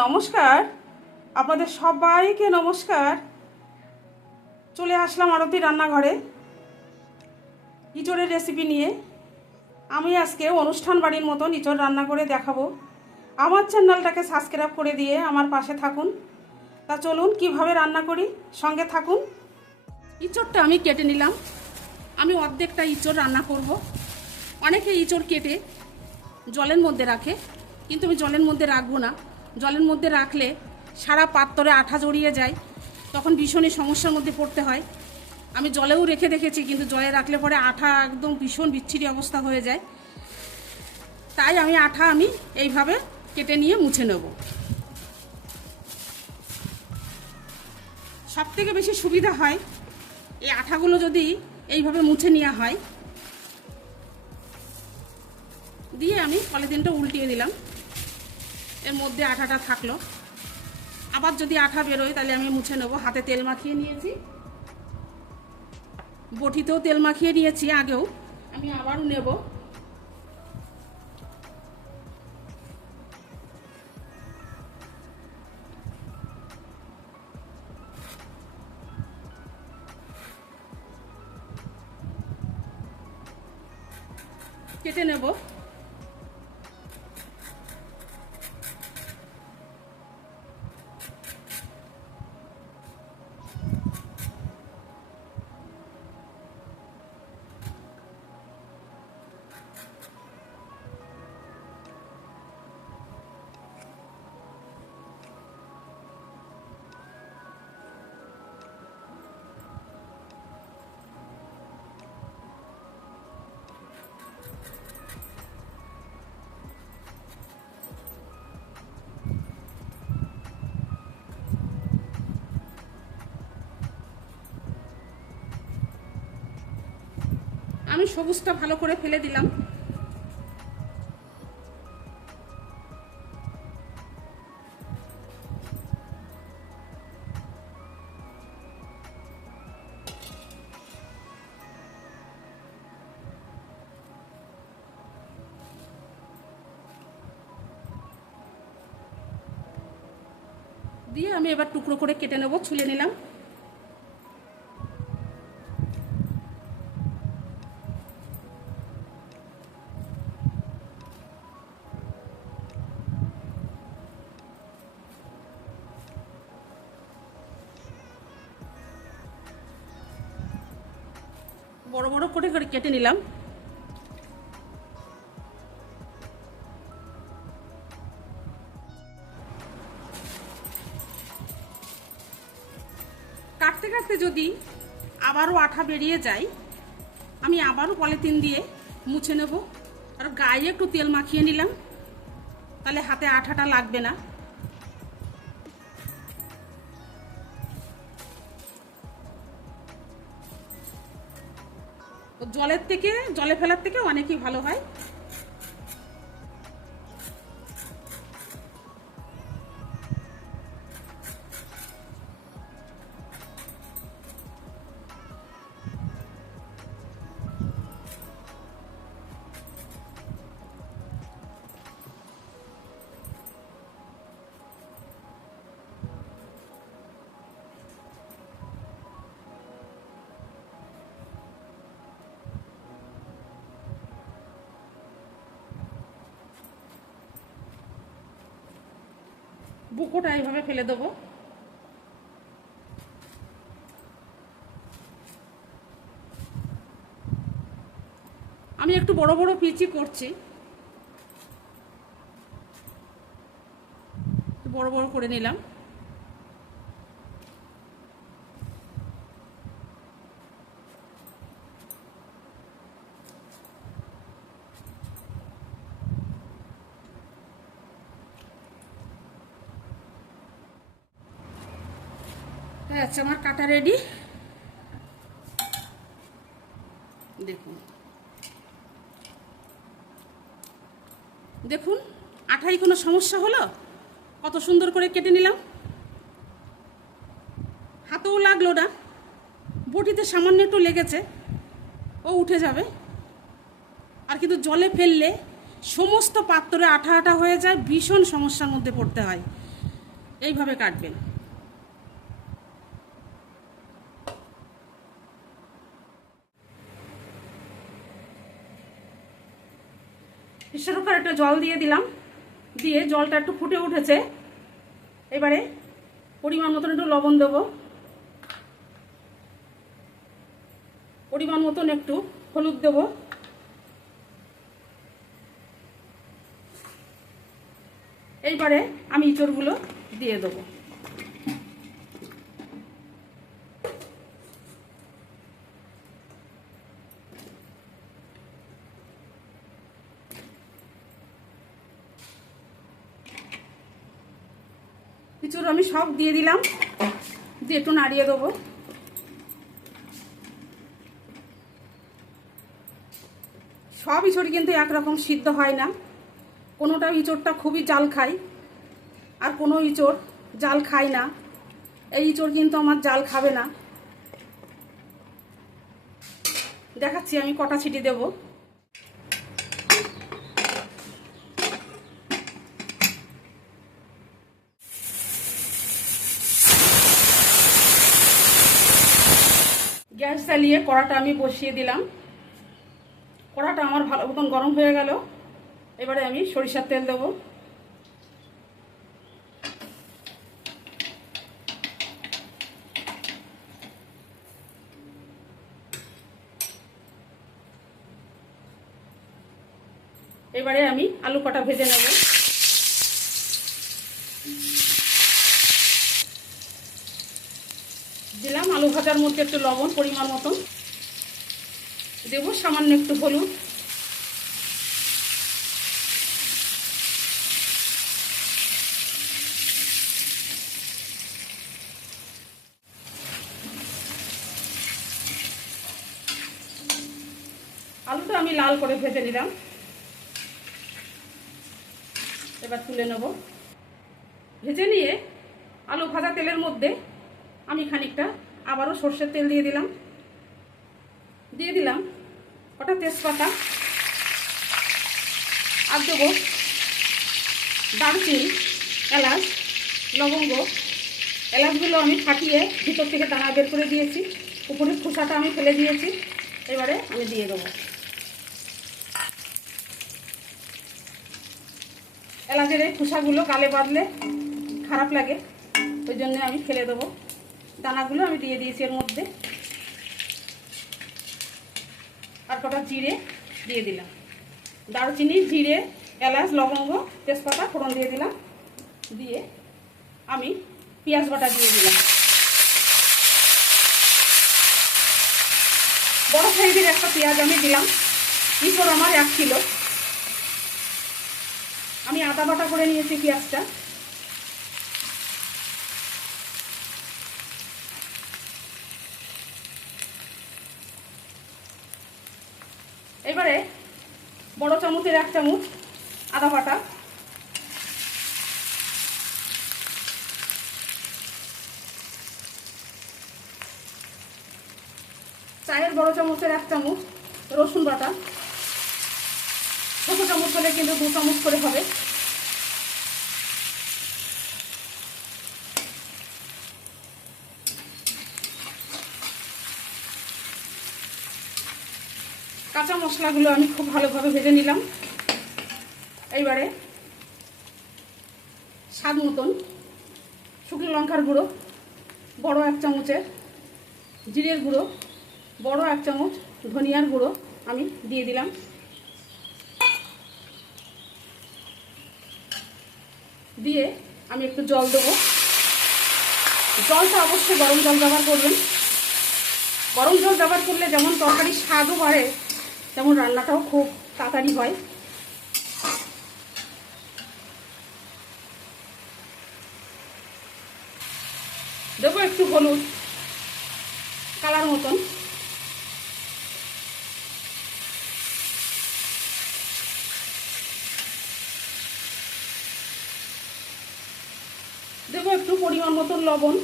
নমস্কার। আপনাদের সবাইকে নমস্কার। চলে আসলাম আরতি রান্নাঘরে। ইঁচড়ের রেসিপি নিয়ে। আমি আজকে অনুষ্ঠান বাড়ির মতন ইঁচড় রান্না করে দেখাবো। আমার চ্যানেলটাকে সাবস্ক্রাইব করে দিয়ে আমার পাশে থাকুন। তা চলুন, কীভাবে রান্না করি? সঙ্গে থাকুন। ইঁচড়টা আমি কেটে নিলাম। আমি অর্ধেকটা ইঁচড় রান্না করব। অনেকে ইঁচড় কেটে জলের মধ্যে রাখে, কিন্তু আমি জলের মধ্যে রাখব না। জলের মধ্যে রাখলে সারা পাত্তরে আঠা জড়িয়ে যায়, তখন ভীষণই সমস্যার মধ্যে পড়তে হয়। আমি জলেও রেখে দেখেছি, কিন্তু জলে রাখলে পরে আঠা একদম ভীষণ বিচ্ছিরি অবস্থা হয়ে যায়। তাই আমি আঠা আমি এইভাবে কেটে নিয়ে মুছে নেব। সব থেকে বেশি সুবিধা হয়, এই আঠাগুলো যদি এইভাবে মুছে নেওয়া হয়, দিয়ে আমি পলিথিনটা উল্টিয়ে দিলাম। এর মধ্যে আঠাটা থাকল। আবার যদি আঠা বেরোয়, তাহলে আমি মুছে নেব। হাতে তেল মাখিয়ে নিয়েছি। বটিতেও তেল মাখিয়ে নিয়েছি আগেও। আমি আবারও নেব। কেটে নেব। আমি সবুজটা ভালো করে ফেলে দিলাম। দিয়ে আমি এবার টুকরো করে কেটে নেব, ছুলে নিলাম। করে করে কেটে নিলাম কাটতে কাটতে যদি আবারও আঠা বেরিয়ে যায়, আমি আবারও পলিথিন দিয়ে মুছে নেব। আর গায়ে একটু তেল মাখিয়ে নিলাম। তাহলে হাতে আঠাটা লাগবে না। জলের থেকে জলে ফেলার থেকে অনেকই ভালো হয়। বুকোটা এইভাবে ফেলে দেবো। আমি একটু বড় বড় পিচি করছি। বড় বড় করে নিলাম। আচ্ছা আমার কাটা রেডি দেখুন। দেখুন আঠাই কোনো সমস্যা হলো? কত সুন্দর করে কেটে নিলাম। হাতেও লাগল না। বটিতে সামান্য একটু লেগেছে। ও উঠে যাবে। আর কিন্তু জলে ফেললে সমস্ত পাত্রে আঠা আঠা হয়ে যায়, ভীষণ সমস্যার মধ্যে পড়তে হয়। এইভাবে কাটবেন। প্রেশার কুকার একটা জল দিয়ে দিলাম। দিয়ে জলটা একটু ফুটে উঠেছে। এবারে পরিমাণ মতন একটু লবণ দেবো। পরিমাণ মতন একটু হলুদ দেবো। এইবারে আমি ইঁচড়গুলো দিয়ে দেবো। ইঁচড় আমি সব দিয়ে দিলাম। দিয়ে একটু নাড়িয়ে দেবো। সব ইঁচড় কিন্তু একরকম সিদ্ধ হয় না। কোনোটা ইঁচড়টা খুবই জাল খায় আর কোনো ইঁচড় জাল খায় না। এই ইঁচড় কিন্তু আমার জাল খাবে না। দেখাচ্ছি আমি কটা ছিটি দেব। জ্বালিয়ে কড়াটা আমি বসিয়ে দিলাম। কড়াটা আমার ভালো মতন গরম হয়ে গেল। এবারে আমি সরিষার তেল দেবো। এবারে আমি আলু কটা ভেজে নেব দিলাম আলু ভাজার মধ্যে একটু লবণ পরিমাণ মতন। দেবো সামান্য একটু হলুদ। আলুটা আমি লাল করে ভেজে নিলাম। এবার তুলে নেব। ভেজে নিয়ে আলু ভাজা তেলের মধ্যে আমি খানিকটা আবারও সর্ষের তেল দিয়ে দিলাম। দিয়ে দিলাম ওটা তেজপাতা, আর দেবো দারচিনি, এলাচ, লবঙ্গ। এলাচগুলো আমি ফাটিয়ে ভিতর থেকে দানা বের করে দিয়েছি। উপরের খোসাটা আমি ফেলে দিয়েছি। এবারে আমি দিয়ে দেবো। এলাচের এই খোসাগুলো গালে বাঁধলে খারাপ লাগে, ওই জন্য আমি ফেলে দেবো। দানাগুলো আমি দিয়ে দিয়েছি এর মধ্যে। আর কটা জিরে দিয়ে দিলাম। দারচিনি, জিরে, এলাচ, লবঙ্গ, তেজপাতা, ফোড়ন দিয়ে দিলাম। দিয়ে আমি পেঁয়াজ বাটা দিয়ে দিলাম। বড় সাইজের একটা পেঁয়াজ আমি দিলাম। ইঁচড় আমার এক কিলো। আমি আদা বাটা করে নিয়েছি পেঁয়াজটা। এবারে বড় চামচের এক চামচ আদা বাটা। চায়ের বড় চামচের এক চামচ রসুন বাটা। ছোটো চামচ হলে কিন্তু দু চামচ করে হবে। মশলাগুলো আমি খুব ভালোভাবে ভেজে নিলাম। এইবারে স্বাদ মতন শুকনো লঙ্কার গুঁড়ো, বড় এক চামচের জিরের গুঁড়ো, বড় এক চামচ ধনিয়ার গুঁড়ো আমি দিয়ে দিলাম। দিয়ে আমি একটু জল দেবো। জলটা অবশ্যই গরম জল ব্যবহার করবেন। গরম জল ব্যবহার করলে যেমন তরকারির স্বাদও বাড়ে তেমন রান্নাটাও খুব তাড়াতাড়ি হয়। দেবো একটু হলুদ কালার মতন। দেবো একটু পরিমাণ মতন লবণ।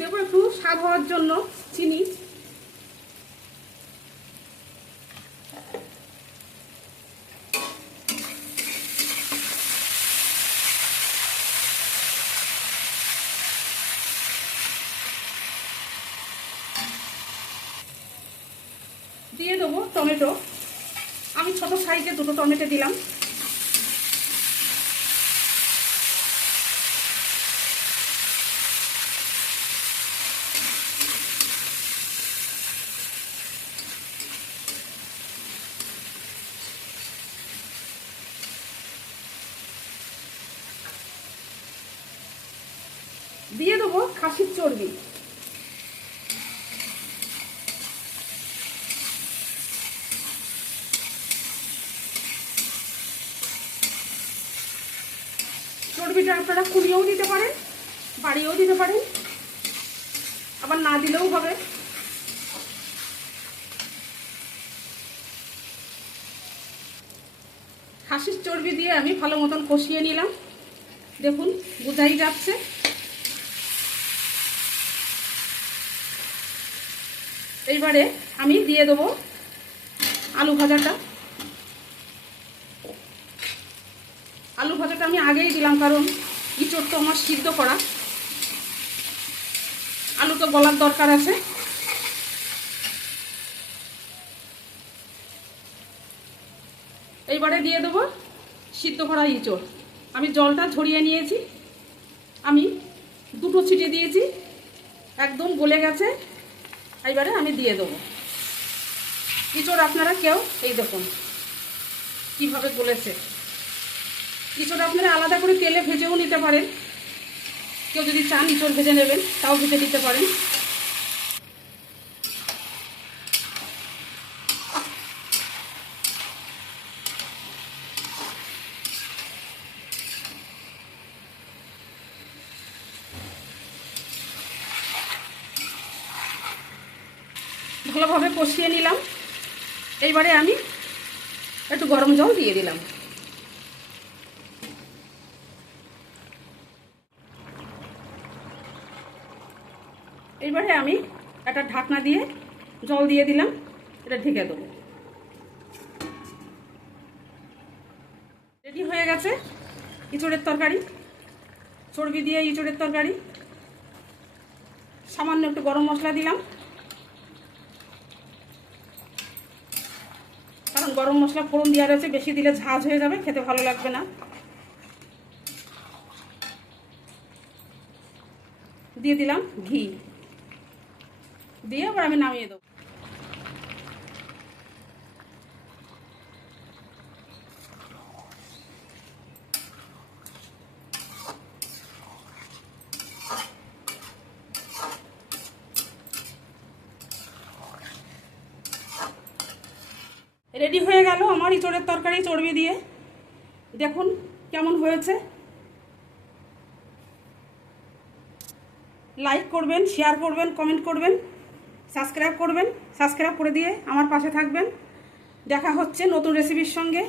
দেবো একটু স্বাদ হওয়ার জন্য চিনি। দিয়ে দেবো টমেটো। আমি ছোট সাইজে দুটো টমেটো দিলাম দিয়ে দেবো খাসির চর্বি চর্বিটা আপনারা কুড়িয়েও দিতে পারেন, বাড়িয়েও দিতে পারেন, আবার না দিলেও হবে। খাসির চর্বি দিয়ে আমি ভালো মতন কষিয়ে নিলাম। দেখুন, বোঝাই যাচ্ছে। এইবারে আমি দিয়ে দেবো আলু ভাজাটা। আলু ভাজাটা আমি আগেই দিলাম, কারণ ইঁচড় তো আমার সিদ্ধ করা। আলু তো গলার দরকার আছে। এইবারে দিয়ে দেবো সিদ্ধ করা ইঁচড়। আমি জলটা ঝরিয়ে নিয়েছি। আমি দুটো ছিটে দিয়েছি। একদম গলে গেছে। এইবারে আমি দিয়ে দেবো। ইঁচড় আপনারা কেউ, এই দেখুন, কীভাবে গলেছে। ইঁচড় আপনারা আলাদা করে তেলে ভেজেও নিতে পারেন। কেউ যদি চান ইঁচড় ভেজে নেবেন, তাও ভেজে দিতে পারেন। ভালোভাবে কষিয়ে নিলাম। এইবারে আমি একটু গরম জল দিয়ে দিলাম। এইবারে আমি একটা ঢাকনা দিয়ে জল দিয়ে দিলাম, এটা ঢেকে দেবো। রেডি হয়ে গেছে ইঁচড়ের তরকারি। চর্বি দিয়ে ইঁচড়ের তরকারি। সামান্য একটু গরম মশলা দিলাম। কারণ গরম মশলা ফোড়ন দেওয়া রয়েছে, বেশি দিলে ঝাঁঝ হয়ে যাবে, খেতে ভালো লাগবে না। দিয়ে দিলাম ঘি। দিয়ে আবার আমি নামিয়ে দেবো। রেডি হয়ে গেল আমার ইঁচড়ের তরকারি চর্বি দিয়ে। দেখুন কেমন হয়েছে। লাইক করবেন শেয়ার করবেন কমেন্ট করবেন। সাবস্ক্রাইব করবেন সাবস্ক্রাইব করে দিয়ে আমার পাশে থাকবেন। দেখা হচ্ছে নতুন রেসিপির সঙ্গে।